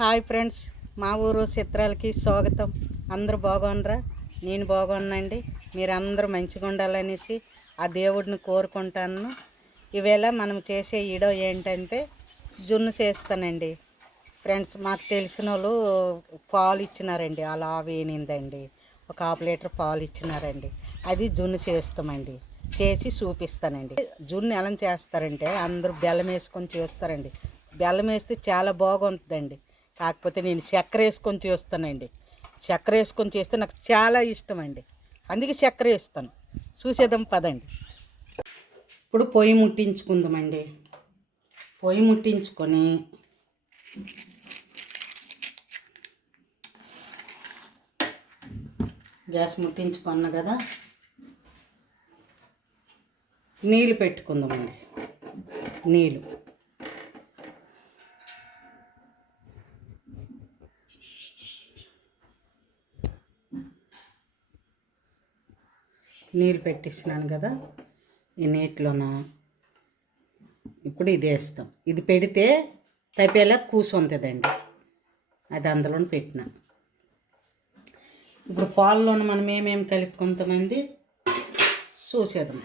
Hi friends మా ఊరు చిత్రాలకి స్వాగతం. అందరూ బాగున్నారా? నేను బాగున్నానండి. మీరందరూ మంచిగా ఉండాలనేసి ఆ దేవుడిని కోరుకుంటాను. ఈవేళ మనం చేసే ఈడో ఏంటంటే జున్ను చేస్తానండి. ఫ్రెండ్స్ మాకు తెలిసిన వాళ్ళు పాలు ఇచ్చినారండి. అలా వేనిందండి ఒక హాఫ్ లీటర్ పాలు ఇచ్చినారండి. అది జున్ను చేస్తామండి. చేసి చూపిస్తానండి. జున్ను ఎలా చేస్తారంటే అందరూ బెల్లం వేసుకొని చేస్తారండి. బెల్లం వేస్తే చాలా బాగుంటుందండి. కాకపోతే నేను చక్కెర వేసుకొని చేస్తానండి. చక్కెర వేసుకొని చేస్తే నాకు చాలా ఇష్టం అండి అందుకే చక్కెర వేస్తాను. చూసేద్దాం పదండి. ఇప్పుడు పొయ్యి ముట్టించుకుందామండి. పొయ్యి ముట్టించుకొని గ్యాస్ ముట్టించుకున్నా కదా నీళ్ళు పెట్టుకుందామండి. నీళ్ళు. నీళ్ళు పెట్టిస్తున్నాను కదా ఈ నీటిలోన? ఇప్పుడు ఇది వేస్తాం. ఇది పెడితే తప్పేలా కూసుంటుందండి అది అందులో పెట్టిన. ఇప్పుడు పాలలోన మనం ఏమేమి కలుపుకుంటామంది చూసేద్దాం.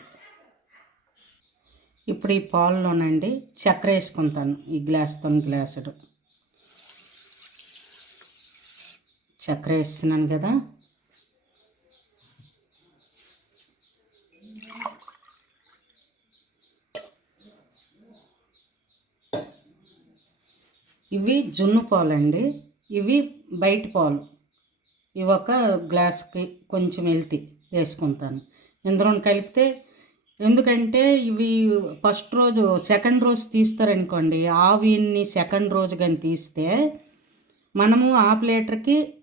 ఇప్పుడు ఈ పాలలోనండి చక్కెర వేసుకుంటాను ఈ గ్లాస్తో గ్లాసుడు. చక్కెర వేస్తున్నాను కదా ఇవి జున్ను పాలండి. ఇవి బయట పాలు. ఇవి ఒక గ్లాస్కి కొంచెం వెళ్తి వేసుకుంటాను. ఇందులో కలిపితే ఎందుకంటే ఇవి ఫస్ట్ రోజు సెకండ్ రోజు తీస్తారనుకోండి ఆవిని సెకండ్ రోజు కానీ తీస్తే మనము హాఫ్ లీటర్కి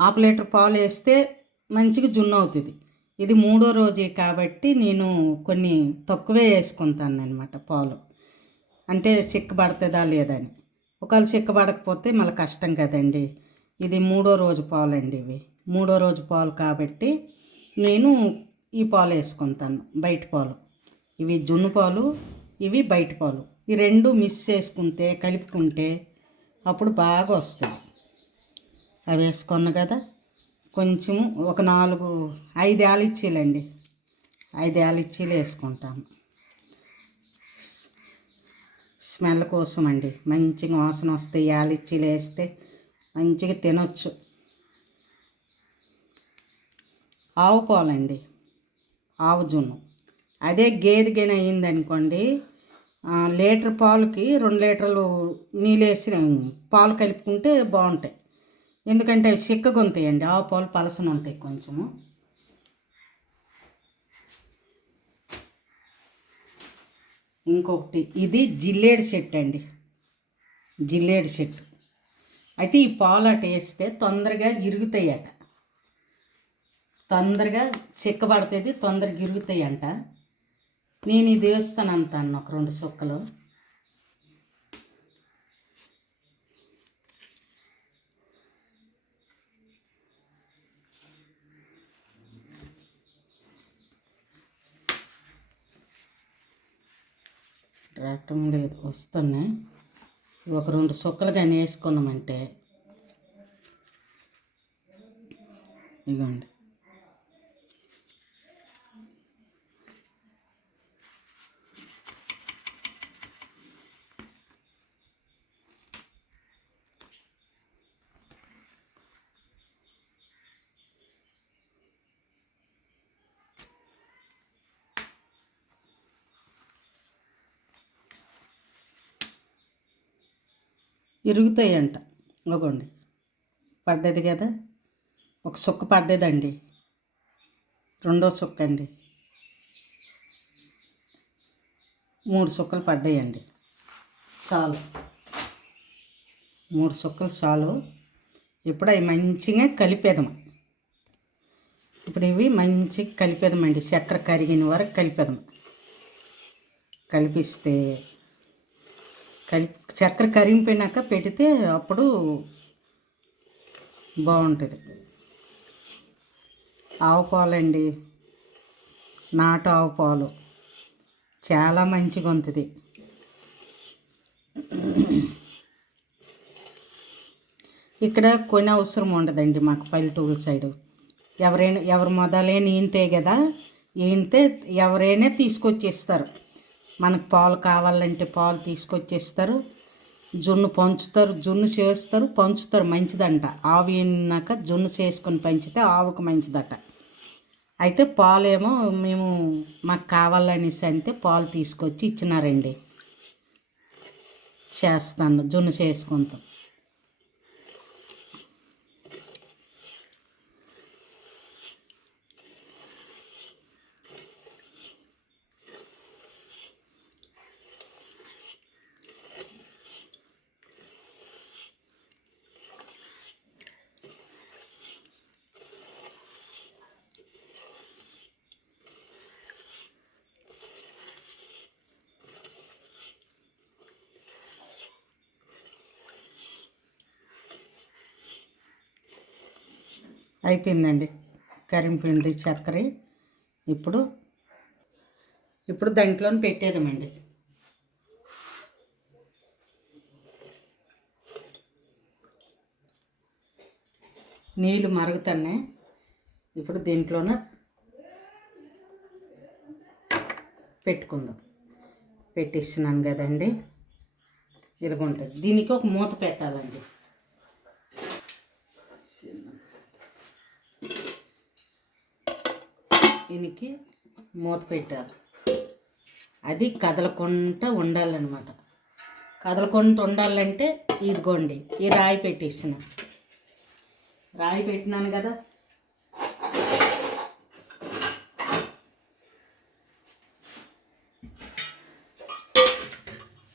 హాఫ్ లీటర్ పాలు వేస్తే మంచిగా జున్ను అవుతుంది. ఇది మూడో రోజే కాబట్టి నేను కొన్ని తక్కువే వేసుకుంటాను అనమాట పాలు. అంటే చిక్కబడుతుందా లేదని ఒకవేళ చిక్కబడకపోతే మళ్ళీ కష్టం కదండి. ఇది మూడో రోజు పాలు అండి ఇవి. మూడో రోజు పాలు కాబట్టి నేను ఈ పాలు వేసుకుంటాను బయట పాలు. ఇవి జున్ను పాలు ఇవి బయట పాలు. ఈ రెండు మిక్స్ చేసుకుంటే కలుపుకుంటే అప్పుడు బాగా వస్తుంది అవి వేసుకున్న కదా కొంచెము ఒక నాలుగు ఐదు యాలిచ్చీలండి ఐదు యాలిచ్చీలు వేసుకుంటాము స్మెల్ కోసం అండి మంచిగా వాసన వస్తే యాలిచ్చి వేస్తే మంచిగా తినొచ్చు. ఆవు పాలండి. ఆవు జున్ను. అదే గేదె గిన్నె అయిందనుకోండి లీటర్ పాలకి రెండు లీటర్లు నీళ్ళు వేసి పాలు కలుపుకుంటే బాగుంటాయి. ఎందుకంటే అవి చిక్కగా ఉంటాయండి ఆవు పాలు పలసన ఉంటాయి కొంచెము. ఇంకొకటి. ఇది జిల్లేడు చెట్టు అండి. జిల్లేడు చెట్టు అయితే ఈ పాలు అట వేస్తే తొందరగా ఇరుగుతాయట. తొందరగా చెక్కబడుతుంది తొందరగా ఇరుగుతాయి అంట నేను ఇది వేస్తాను అంతాను ఒక రెండు సుక్కలు. రావటం లేదు వస్తున్నాయి. ఒక రెండు సుక్కలు కానీ వేసుకున్నామంటే ఇదిగోండి ఇరుగుతాయంట ఇగోండి పడ్డది కదా? ఒక సుక్క పడ్డదండి. రెండో సుక్క అండి మూడు సుక్కలు పడ్డాయండి. చాలు. మూడు సుక్కలు చాలు. ఇప్పుడు అవి మంచిగా కలిపేదాం ఇప్పుడు ఇవి మంచిగా కలిపేదామండి చక్కెర కరిగిన వరకు కలిపేదాం కలిపిస్తే కలిపి చక్కెర కరిగిపోయినాక పెడితే అప్పుడు బాగుంటుంది. ఆవు పాలండి. నాటు ఆవు పాలు. చాలా మంచిగా ఉంటుంది ఇక్కడ కొని అవసరం ఉండదండి మాకు పల్లెటూరు సైడు. ఎవరైనా ఎవరు మొదలైన ఈంతే కదా ఈంతే ఎవరైనా తీసుకొచ్చేస్తారు. మనకు పాలు కావాలంటే పాలు తీసుకొచ్చేస్తారు. జున్ను పంచుతారు జున్ను చేస్తారు పంచుతారు మంచిదంట. ఆవు ఎన్నాక జున్ను చేసుకొని పంచితే ఆవుకు మంచిదట. అయితే పాలేమో మేము మాకు కావాలనేసి అంటే పాలు తీసుకొచ్చి ఇచ్చినారండి. చేస్తాను జున్ను చేసుకుంటాం. అయిపోయిందండి. కరింపిండి చక్కెర. ఇప్పుడు ఇప్పుడు దాంట్లో పెట్టేదామండి నీళ్ళు మరుగుతున్నాయి. ఇప్పుడు దీంట్లోన పెట్టుకుందాం. పెట్టిస్తున్నాను కదండి. ఇలాగుంటుంది దీనికి ఒక మూత పెట్టాలండి. దీనికి మూత పెట్టారు. అది కదలకుండా ఉండాలన్నమాట. కదలకుండా ఉండాలంటే ఇదిగోండి ఈ రాయి పెట్టేసిన. రాయి పెట్టినాను కదా.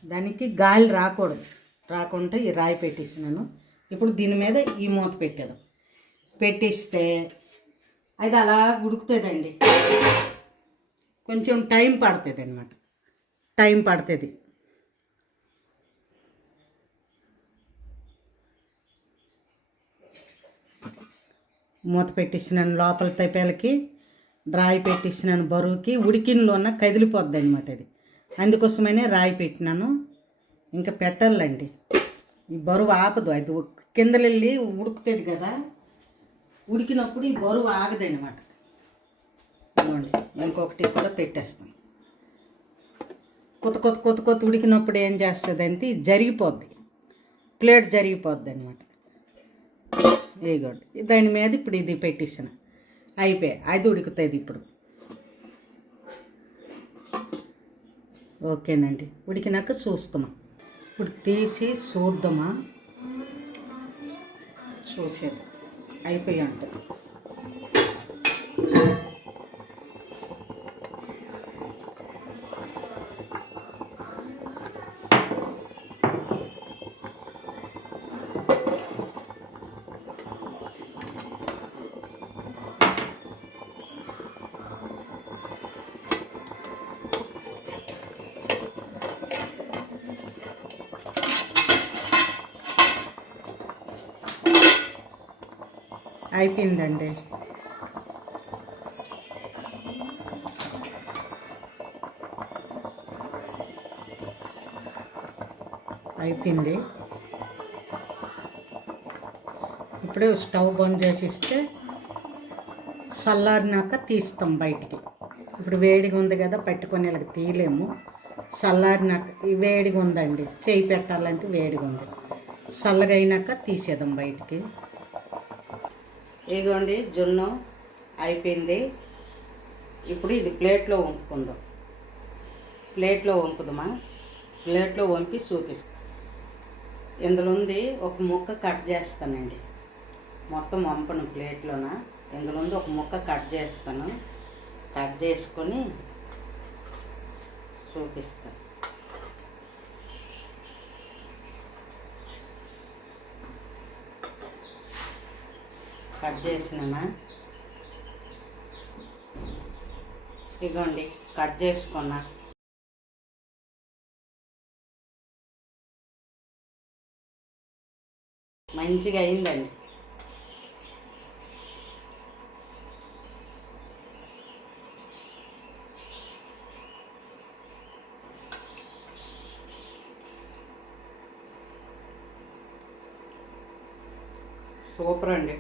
దానికి గాలి రాకూడదు. రాకుండా ఈ రాయి పెట్టేసినాను. ఇప్పుడు దీని మీద ఈ మూత పెట్టేదాం పెట్టిస్తే అది అలా ఉడుకుతుందండి. కొంచెం టైం పడుతుంది అనమాట టైం పడుతుంది. మూత పెట్టేసినాను లోపల తైపేలకి రాయి పెట్టేసినాను బరువుకి ఉడికినలోన కదిలిపోద్ది అనమాట అది. అందుకోసమనే రాయి పెట్టినాను. ఇంకా పెట్టాలండి. ఈ బరువు ఆపదు అది కిందలెళ్ళి ఉడుకుతుంది కదా. ఉడికినప్పుడు ఈ బరువు ఆగదనమాట ఇదిగోండి ఇంకొకటి కూడా పెట్టేస్తాం. కొత్త కొత్త కొత్త కొత్త ఉడికినప్పుడు ఏం చేస్తుంది అంటే ఇది జరిగిపోద్ది. ప్లేట్ జరిగిపోద్ది అనమాట ఇదిగోండి దాని మీద ఇప్పుడు ఇది పెట్టేసిన. అయిపోయాయి అది ఉడుకుతుంది ఇప్పుడు. ఓకేనండి ఉడికినాక చూస్తామా ఇప్పుడు తీసి చూద్దామా? చూసేది അയപ്പയുണ്ട് అయిపోయిందండి. అయిపోయింది. ఇప్పుడు స్టవ్ బంద్ చేసిస్తే చల్లారినాక తీస్తాం బయటికి. ఇప్పుడు వేడిగా ఉంది కదా పెట్టుకొని ఇలా తీయలేము. చల్లారినాక వేడిగా ఉందండి. చేయి పెట్టాలంటే వేడిగా ఉంది. చల్లగా తీసేద్దాం బయటికి. ఇదిగోండి జున్ను అయిపోయింది. ఇప్పుడు ఇది ప్లేట్లో వంపుకుందాం. ప్లేట్లో వంపుదామా? ప్లేట్లో వంపి చూపిస్తాం. ఇందులో ఉంది ఒక ముక్క కట్ చేస్తానండి. మొత్తం వంపను ప్లేట్లోన? ఇందులో ఉంది ఒక ముక్క కట్ చేస్తాను. కట్ చేసుకొని చూపిస్తాను కట్ చేసినానా ఇదిగోండి కట్ చేసుకున్నా. మంచిగా అయిందండి. సూపర్ అండి.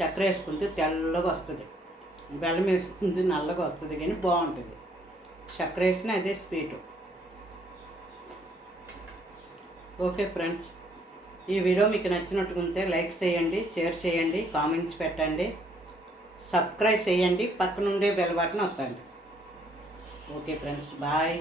చక్కెర వేసుకుంటే తెల్లగా వస్తుంది. బెల్లం వేసుకుంటే నల్లగా వస్తుంది కానీ బాగుంటుంది. చక్కెర వేసిన అదే స్వీటు. ఓకే ఫ్రెండ్స్ ఈ వీడియో మీకు నచ్చినట్టుకుంటే లైక్ చేయండి షేర్ చేయండి కామెంట్స్ పెట్టండి సబ్స్క్రైబ్ చేయండి పక్కనుండే బెల్ బటన్ వత్తండి ఓకే ఫ్రెండ్స్ బాయ్.